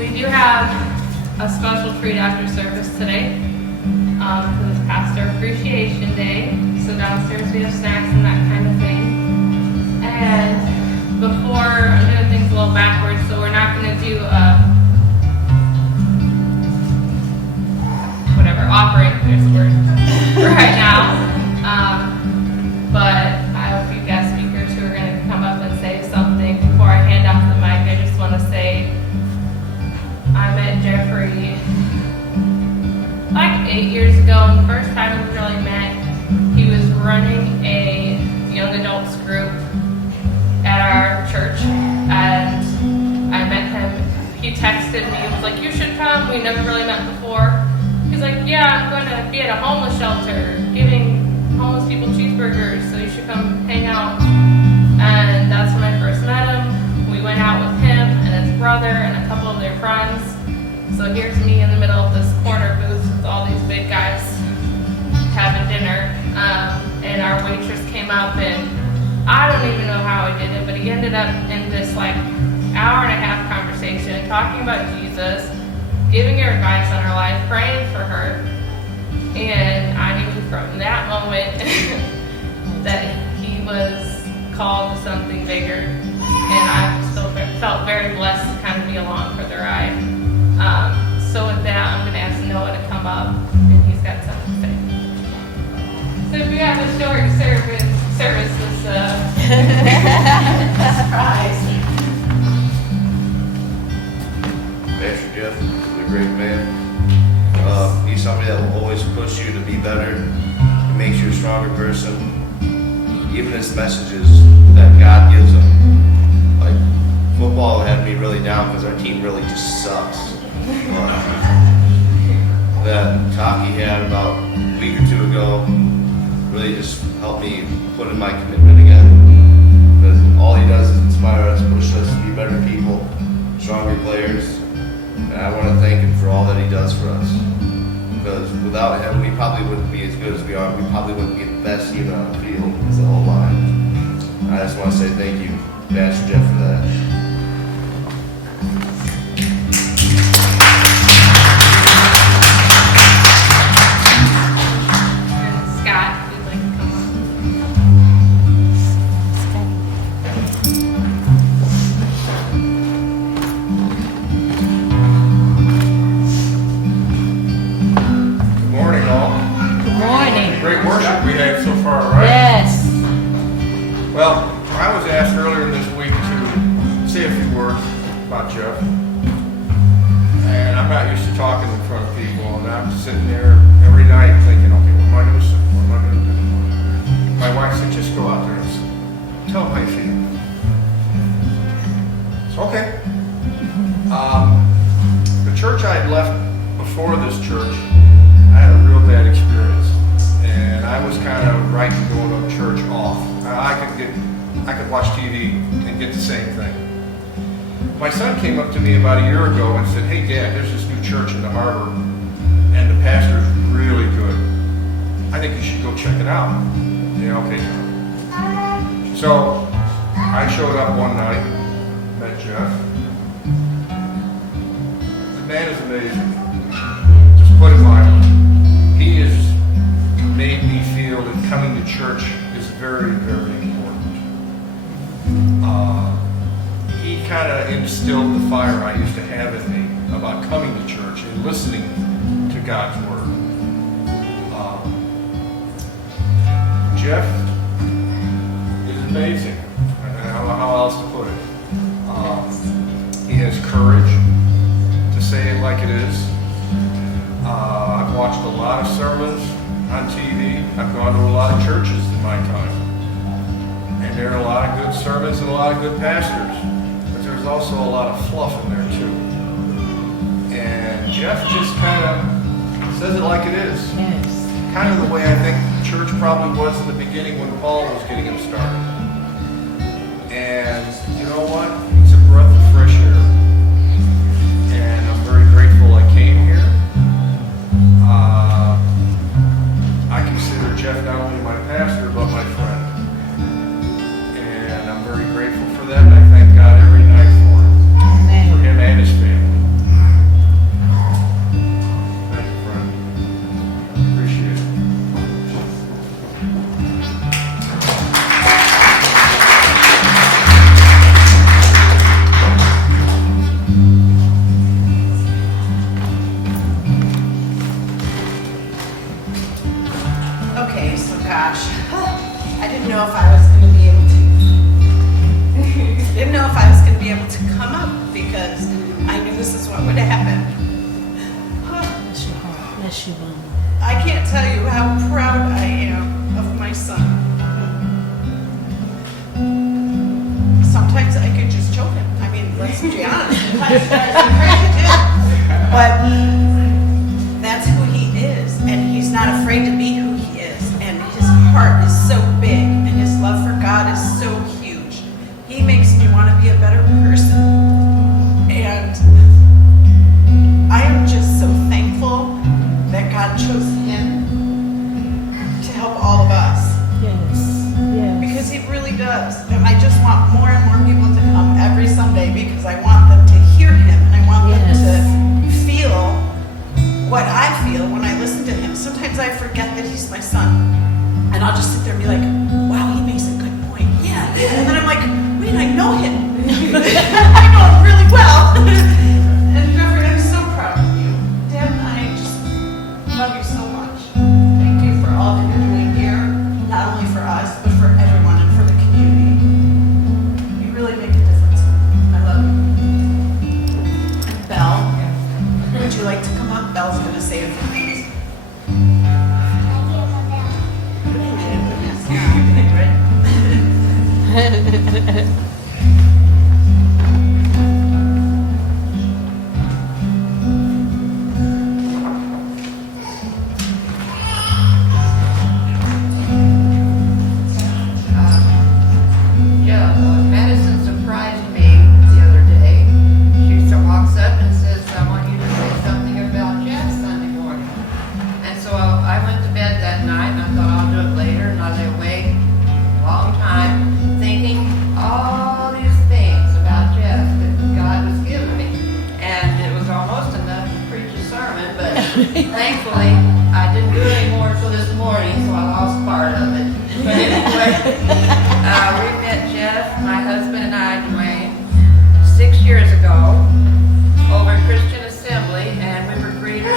We do have a special treat after service today. Because it's Pastor Appreciation Day. So downstairs we have snacks and that kind of thing. And before, I'm doing things a little backwards, so we're not going to do a offering, there's the word, right now. But I have a few guest speakers who are going to come up and say something. Before I hand off the mic, I just want to say I met Jeffrey like 8 years ago, and the first time we really met, he was running a young adults group at our church, and I met him. He texted me, he was like, "You should come, we never really met before." He's like, "Yeah, I'm going to be at a homeless shelter giving homeless people cheeseburgers, so you should come hang out." And that's when I first met him. We went out with him and his brother and a couple of their friends. So here's me in the middle of this corner booth with all these big guys having dinner. And our waitress came up, and I don't even know how he did it, but he ended up in this like hour and a half conversation talking about Jesus, giving her advice on her life, praying for her. And I knew from that moment that he was called to something bigger. And I still felt very blessed to kind of be along for the ride. So with that, I'm going to ask Noah to come up, and he's got something to say. So if we have a short service this surprise. Pastor Jeff is a great man. He's somebody that will always push you to be better. He makes you a stronger person. Even his messages that God gives him. Like, football had me really down because our team really just sucks. That talk he had about a week or two ago really just helped me put in my commitment again. Because all he does is inspire us, push us to be better people, stronger players. And I want to thank him for all that he does for us. Because without him, we probably wouldn't be as good as we are. We probably wouldn't be the best unit on the field as a whole line. And I just want to say thank you, Pastor Jeff, for that. Well, I was asked earlier this week to say a few words about Jeff. And I'm not used to talking in front of people, and I'm sitting there every night thinking, okay, what am I going to say? What am I going to do? My wife said, just go out there and tell them how you feel. So, okay. The church I had left before this church, I had a real bad experience. And I was kind of writing going to church off. I could watch TV and get the same thing. My son came up to me about a year ago and said, "Hey Dad, there's this new church in the harbor, and the pastor's really good. I think you should go check it out." Yeah, okay, John. So I showed up one night, met Jeff. The man is amazing. Just put it mildly. He has made me feel that coming to church is very, very important. He kind of instilled the fire I used to have in me about coming to church and listening to God's Word. Jeff is amazing. I don't know how else to put it. He has courage to say it like it is. I've watched a lot of sermons on TV. I've gone to a lot of churches in my time. And there are a lot of good sermons and a lot of good pastors. But there's also a lot of fluff in there too. And Jeff just kind of says it like it is. Yes. Kind of the way I think the church probably was in the beginning when Paul was getting him started. And you know what? He's a breath of fresh air. And I'm very grateful I came here. I consider Jeff not only my pastor, but my friend. And I'm very grateful for that, and I thank God every night for him. Amen. For him and his family. because I knew this is what would happen. Bless your heart. Bless you, Mama. I can't tell you how proud I am of my son. Sometimes I could just choke him. I mean, let's be honest. Sometimes I'm crazy too. But that's who he is, and he's not afraid to be who he is. And his heart is so big, and his love for God is so huge. He makes me want to be a better person. And I am just so thankful that God chose him to help all of us. Yes. Yes. Because he really does. And I just want more and more people to come every Sunday because I want them to hear him and I want them to feel what I feel when I listen to him. Sometimes I forget that he's my son. And I'll just sit there and be like, wow, he makes a good point. Yeah. And then I'm like, wait, I know him. I know him really well. And Jeffrey, I'm so proud of you. Dad and I just love you so much. Thank you for all that you're doing here, not only for us, but for everyone and for the community. You really make a difference. I love you. And Belle, would you like to come up? Belle's going to say a few things. Madison surprised me the other day. She walks up and says, I want you to say something about Jeff Sunday morning. And so I went to bed that night and I thought I'll do it later, and I lay awake a long time thinking all these things about Jeff that God was giving me. And it was almost enough to preach a sermon, but thankfully I didn't do it anymore until this morning, so I lost part of it. But anyway, we met Jeff, my husband and I, Dwayne, 6 years ago over at Christian Assembly, and we were greeters,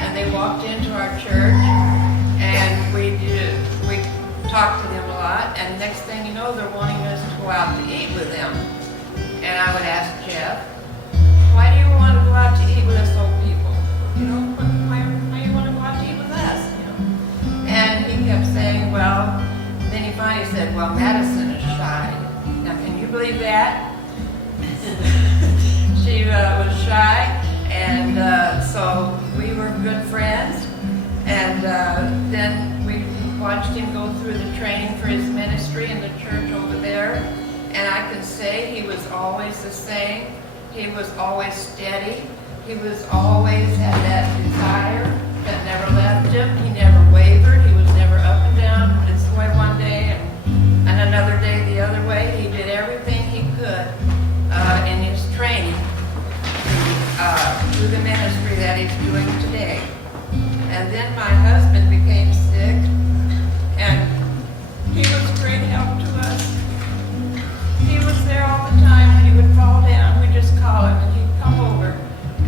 and they walked into our church, and we talked to them a lot, and next thing you know, they're wanting us to go out to eat with them. And I would ask Jeff, why do you want to go out to eat with us old people? You know, why do you want to go out to eat with us? You know? And he kept saying, well, then he finally said, well, Madison is shy. Now, can you believe that? She was shy, and so we were good friends. And then we watched him go through the training for his ministry in the church over there. And I can say he was always the same. He was always steady. He was always had that desire that never left him. He never wavered. He was never up and down this way one day and another day the other way. He did everything he could in his training through the ministry that he's doing today. And then my husband became sick, and he was a great help to us. He was there all the time. When he would fall down, we'd just call him, and he'd come over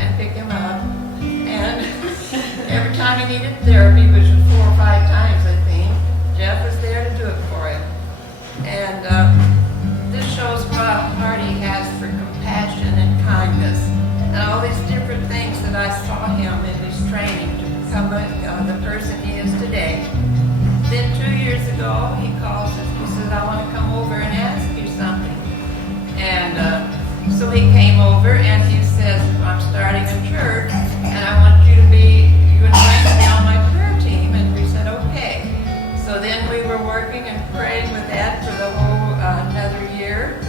and pick him up. And every time he needed therapy, which was 4 or 5 times, I think, Jeff was there to do it for him. And this shows what a heart he has for compassion and kindness, and all these different things that I saw him in his training to become the person he is today. Then 2 years ago, he calls us. He says, I want to come over and ask you something. And so he came over and he says, I'm starting a church and I want you to invite me on my prayer team. And we said, okay. So then we were working and praying with that for the whole another year.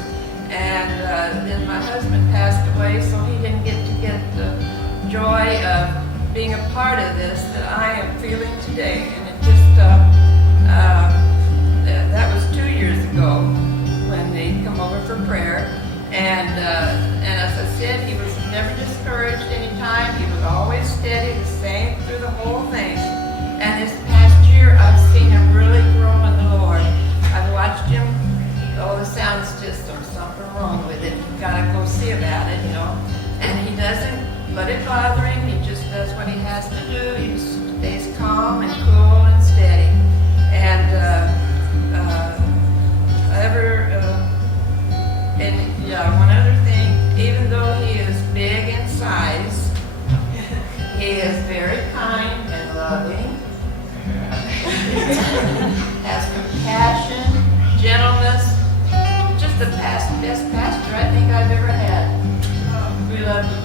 And then my husband passed away, so he didn't get the joy of being a part of this that I am feeling today. And it just, that was 2 years ago when they come over for prayer. And as I said, he was never discouraged any time. He was always steady, the same through the whole thing. And this past year, I've seen him really grow in the Lord. I've watched him. Oh, the sound system's something wrong with it. You've got to go see about it, you know. And he doesn't let it bother him. He just does what he has to do. He just stays calm and cool and steady. And one other thing, even though he love you